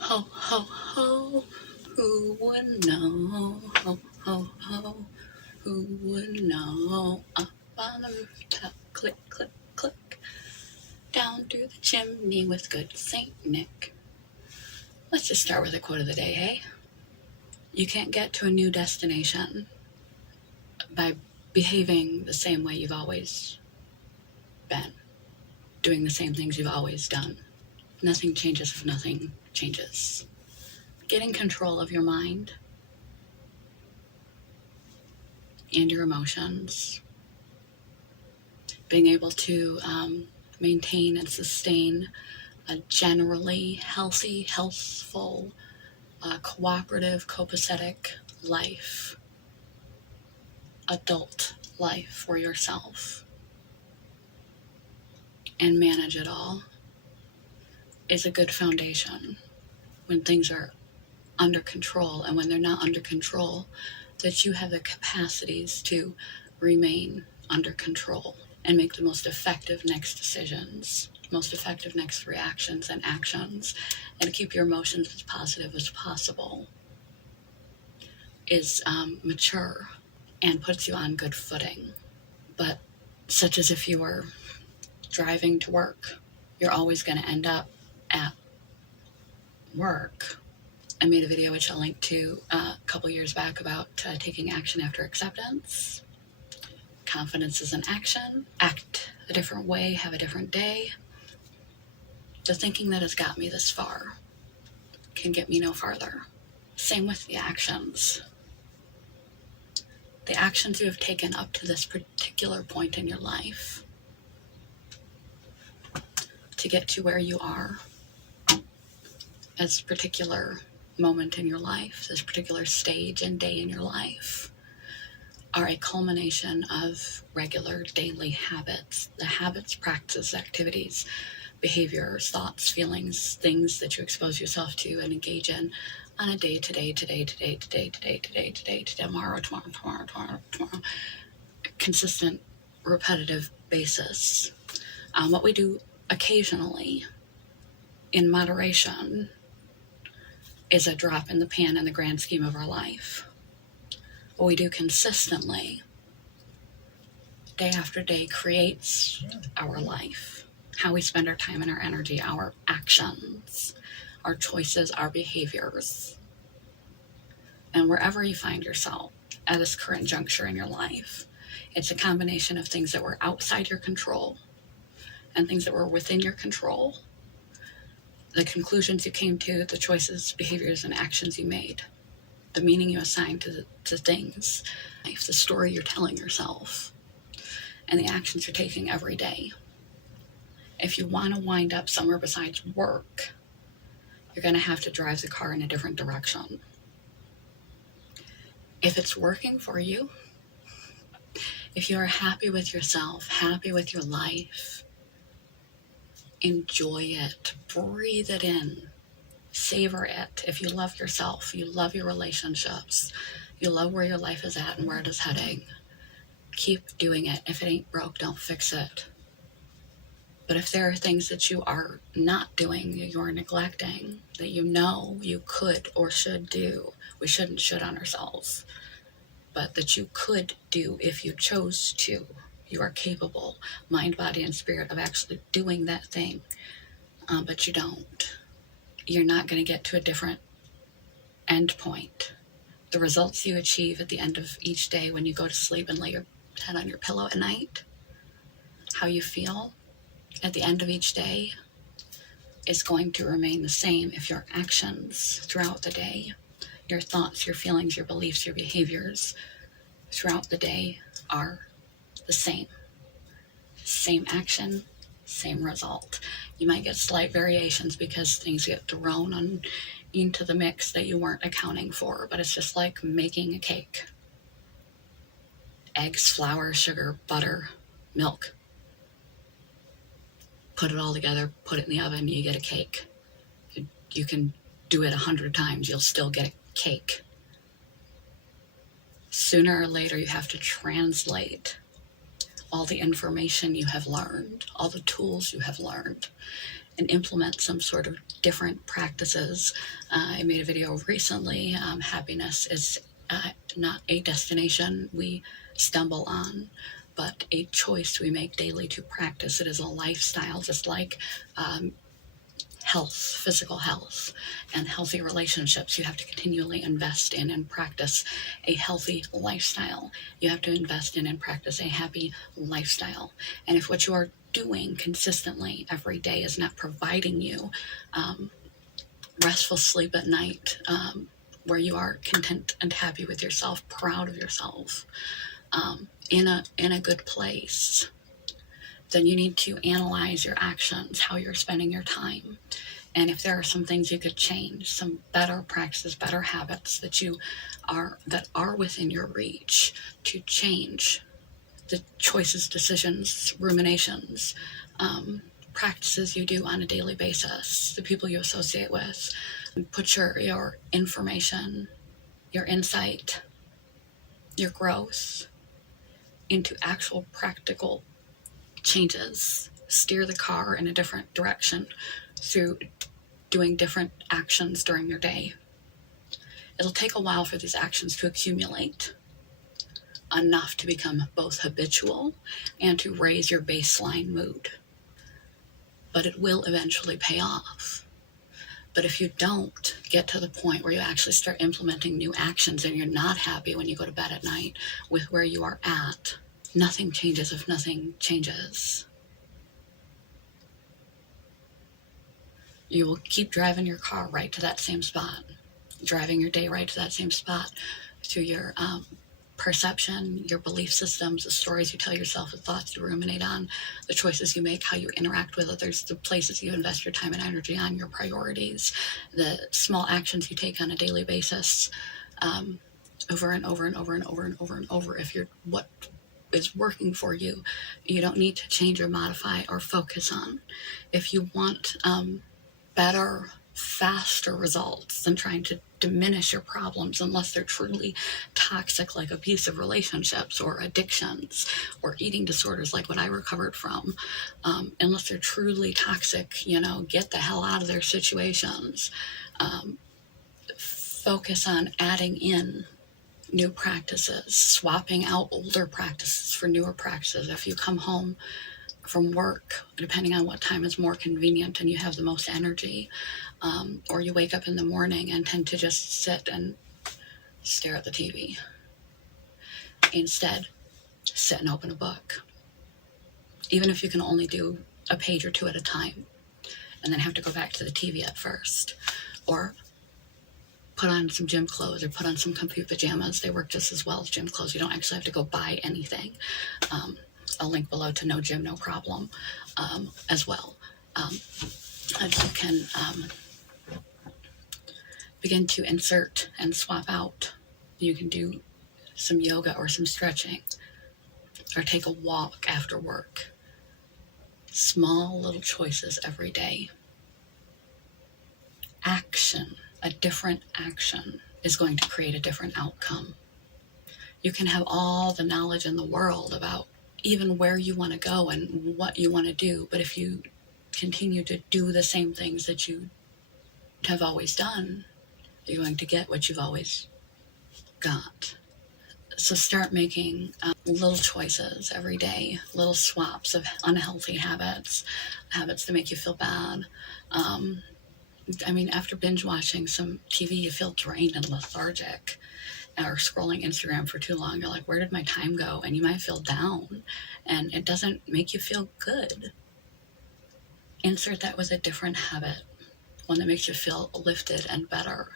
Ho, ho, ho, who would know? Ho, ho, ho, who would know? Up on the rooftop, click, click, click. Down through the chimney with good Saint Nick. Let's just start with a quote of the day, hey? You can't get to a new destination by behaving the same way you've always been, doing the same things you've always done. Nothing changes if nothing changes. Get in control of your mind and your emotions. Being able to maintain and sustain a generally healthy, healthful, cooperative, copacetic life, adult life for yourself, and manage it all is a good foundation when things are under control, and when they're not under control, that you have the capacities to remain under control and make the most effective next decisions, most effective next reactions and actions, and keep your emotions as positive as possible is mature and puts you on good footing. But such as if you were driving to work, you're always going to end up at work. I made a video which I'll link to a couple years back about taking action after acceptance. Confidence is an action. Act a different way, have a different day. The thinking that has got me this far can get me no farther. Same with the actions. The actions you have taken up to this particular point in your life to get to where you are at this particular moment in your life, this particular stage and day in your life, are a culmination of regular daily habits. The habits, practices, activities, behaviors, thoughts, feelings, things that you expose yourself to and engage in on a day, today, tomorrow, consistent, repetitive basis. What we do occasionally in moderation is a drop in the pan in the grand scheme of our life. What we do consistently, day after day, creates our life. How we spend our time and our energy, our actions, our choices, our behaviors. And wherever you find yourself at this current juncture in your life, it's a combination of things that were outside your control and things that were within your control. The conclusions you came to, the choices, behaviors, and actions you made, the meaning you assigned to things, the story you're telling yourself, and the actions you're taking every day. If you want to wind up somewhere besides work, you're going to have to drive the car in a different direction. If it's working for you, if you are happy with yourself, happy with your life, enjoy it, breathe it in, savor it. If you love yourself, you love your relationships, you love where your life is at and where it is heading, keep doing it. If it ain't broke, don't fix it. But if there are things that you are not doing, you're neglecting, that you know you could or should do, we shouldn't should on ourselves, but that you could do if you chose to. You are capable, mind, body, and spirit, of actually doing that thing, but you don't. You're not going to get to a different end point. The results you achieve at the end of each day when you go to sleep and lay your head on your pillow at night, how you feel at the end of each day is going to remain the same if your actions throughout the day, your thoughts, your feelings, your beliefs, your behaviors throughout the day are the same. Same action, same result. You might get slight variations because things get thrown into the mix that you weren't accounting for, but it's just like making a cake. Eggs, flour, sugar, butter, milk. Put it all together, put it in the oven, you get a cake. You can do it 100 times, you'll still get a cake. Sooner or later, you have to translate all the information you have learned, all the tools you have learned, and implement some sort of different practices. I made a video recently. Happiness is not a destination we stumble on, but a choice we make daily to practice. It is a lifestyle, just like health, physical health, and healthy relationships. You have to continually invest in and practice a healthy lifestyle. You have to invest in and practice a happy lifestyle. And if what you are doing consistently every day is not providing you restful sleep at night, where you are content and happy with yourself, proud of yourself, in a good place, then you need to analyze your actions, how you're spending your time. And if there are some things you could change, some better practices, better habits that are within your reach to change, the choices, decisions, ruminations, practices you do on a daily basis, the people you associate with, put your information, your insight, your growth into actual practical changes. Steer the car in a different direction through doing different actions during your day. It'll take a while for these actions to accumulate enough to become both habitual and to raise your baseline mood. But it will eventually pay off. But if you don't get to the point where you actually start implementing new actions and you're not happy when you go to bed at night with where you are at, nothing changes if nothing changes. You will keep driving your car right to that same spot, driving your day right to that same spot through your perception, your belief systems, the stories you tell yourself, the thoughts you ruminate on, the choices you make, how you interact with others, the places you invest your time and energy on, your priorities, the small actions you take on a daily basis, over and over and over and over and over and over. If you're what is working for you, you don't need to change or modify or focus on. If you want better, faster results than trying to diminish your problems, unless they're truly toxic, like abusive relationships or addictions or eating disorders like what I recovered from, unless they're truly toxic, get the hell out of their situations. Focus on adding in new practices, swapping out older practices for newer practices. If you come home from work, depending on what time is more convenient and you have the most energy, or you wake up in the morning and tend to just sit and stare at the TV. Instead, sit and open a book. Even if you can only do a page or two at a time, and then have to go back to the TV at first. Or put on some gym clothes or put on some comfy pajamas. They work just as well as gym clothes. You don't actually have to go buy anything. I'll link below to No Gym, No Problem as well. And you can begin to insert and swap out. You can do some yoga or some stretching, or take a walk after work. Small little choices every day. Action, a different action, is going to create a different outcome. You can have all the knowledge in the world about even where you want to go and what you want to do, but if you continue to do the same things that you have always done, you're going to get what you've always got. So start making little choices every day, little swaps of unhealthy habits that make you feel bad. After binge watching some TV, you feel drained and lethargic, or scrolling Instagram for too long, you're like, where did my time go? And you might feel down, and it doesn't make you feel good. Insert that with a different habit, one that makes you feel lifted and better,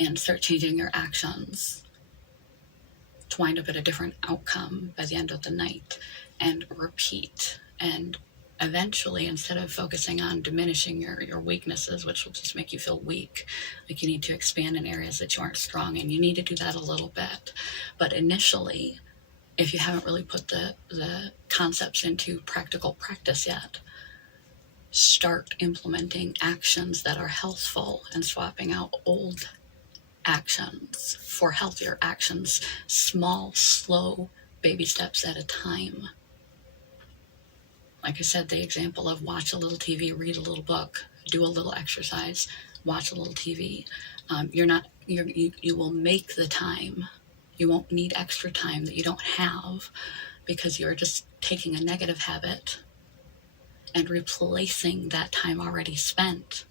and start changing your actions to wind up at a different outcome by the end of the night, and repeat. And eventually, instead of focusing on diminishing your weaknesses, which will just make you feel weak, like you need to expand in areas that you aren't strong in, you need to do that a little bit. But initially, if you haven't really put the concepts into practical practice yet, start implementing actions that are healthful and swapping out old actions for healthier actions, small, slow, baby steps at a time. Like I said, the example of watch a little TV, read a little book, do a little exercise, watch a little TV. You will make the time. You won't need extra time that you don't have because you're just taking a negative habit and replacing that time already spent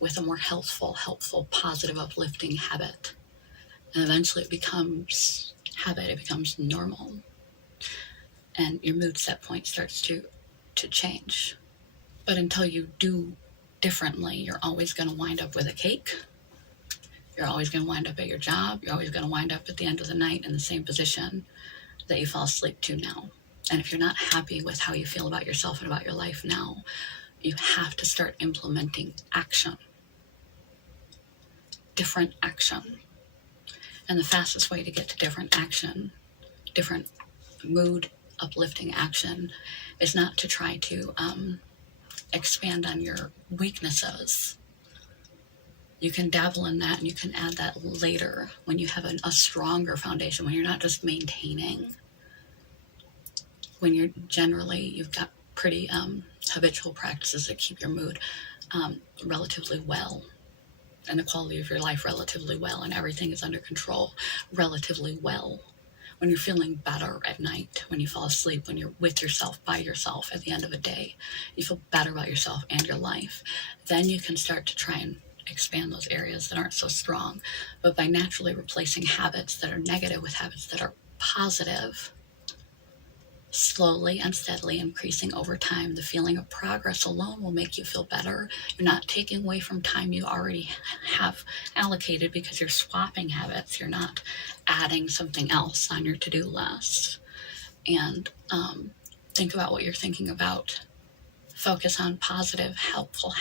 with a more helpful, positive, uplifting habit. And eventually it becomes habit, it becomes normal. And your mood set point starts to change. But until you do differently, you're always going to wind up with a cake. You're always going to wind up at your job. You're always going to wind up at the end of the night in the same position that you fall asleep to now. And if you're not happy with how you feel about yourself and about your life now, you have to start implementing action. Different action. And the fastest way to get to different action, different mood uplifting action, is not to try to expand on your weaknesses. You can dabble in that and you can add that later when you have a stronger foundation, when you're not just maintaining, when you've got pretty habitual practices that keep your mood relatively well and the quality of your life relatively well, and everything is under control relatively well. When you're feeling better at night, when you fall asleep, when you're with yourself, by yourself at the end of a day, you feel better about yourself and your life, then you can start to try and expand those areas that aren't so strong. But by naturally replacing habits that are negative with habits that are positive, slowly and steadily increasing over time, the feeling of progress alone will make you feel better. You're not taking away from time you already have allocated because you're swapping habits. You're not adding something else on your to-do list. And think about what you're thinking about. Focus on positive, helpful,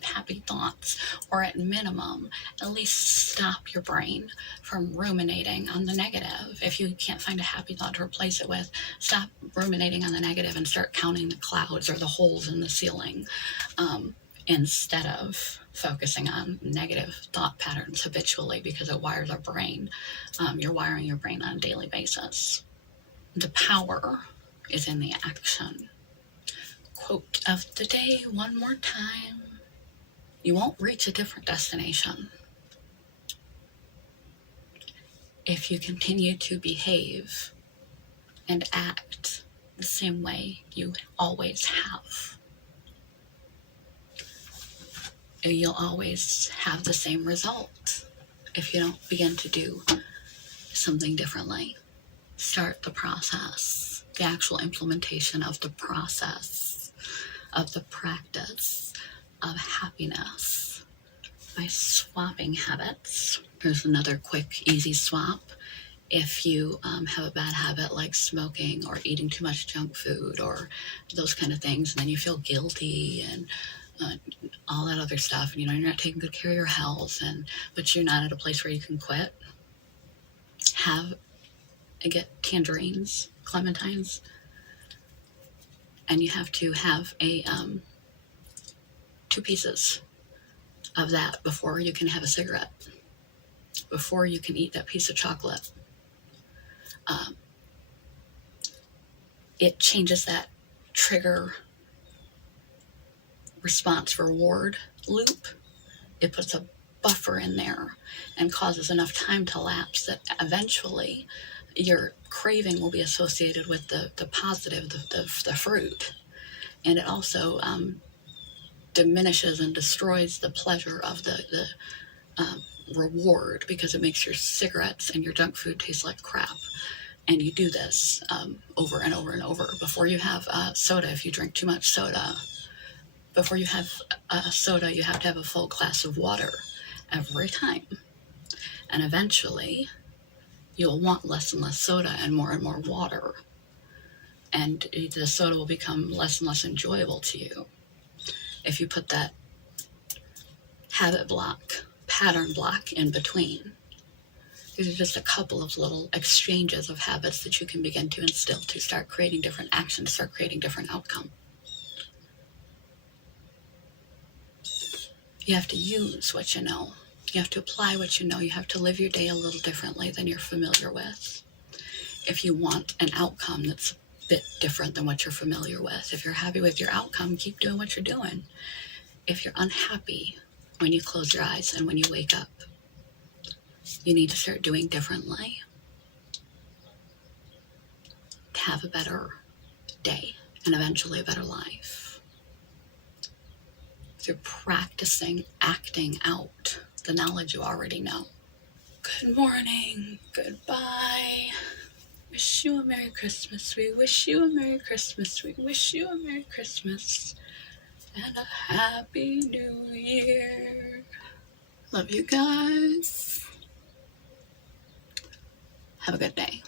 happy thoughts, or at minimum, at least stop your brain from ruminating on the negative. If you can't find a happy thought to replace it with, stop ruminating on the negative and start counting the clouds or the holes in the ceiling, instead of focusing on negative thought patterns habitually, because it wires our brain. You're wiring your brain on a daily basis. The power is in the action. Quote of the day one more time. You won't reach a different destination if you continue to behave and act the same way you always have. You'll always have the same result if you don't begin to do something differently. Start the process, the actual implementation of the process, of the practice of happiness by swapping habits. Here's another quick, easy swap. If you have a bad habit like smoking or eating too much junk food or those kind of things, and then you feel guilty and all that other stuff, and you're not taking good care of your health, but you're not at a place where you can quit, get tangerines, clementines, and you have to have a 2 pieces of that before you can have a cigarette, before you can eat that piece of chocolate. It changes that trigger response reward loop. It puts a buffer in there and causes enough time to lapse that eventually your craving will be associated with the positive, the fruit. And it also diminishes and destroys the pleasure of the reward, because it makes your cigarettes and your junk food taste like crap. And you do this over and over and over. Before you have soda, if you drink too much soda, before you have soda, you have to have a full glass of water every time. And eventually, you'll want less and less soda and more water. And the soda will become less and less enjoyable to you. If you put that habit block, pattern block in between. These are just a couple of little exchanges of habits that you can begin to instill to start creating different actions, start creating different outcomes. You have to use what you know. You have to apply what you know. You have to live your day a little differently than you're familiar with. If you want an outcome that's bit different than what you're familiar with. If you're happy with your outcome, keep doing what you're doing. If you're unhappy when you close your eyes and when you wake up, you need to start doing differently to have a better day and eventually a better life. Through practicing acting out the knowledge you already know. Good morning. Goodbye. Wish you a Merry Christmas. We wish you a Merry Christmas. We wish you a Merry Christmas. And a Happy New Year. Love you guys. Have a good day.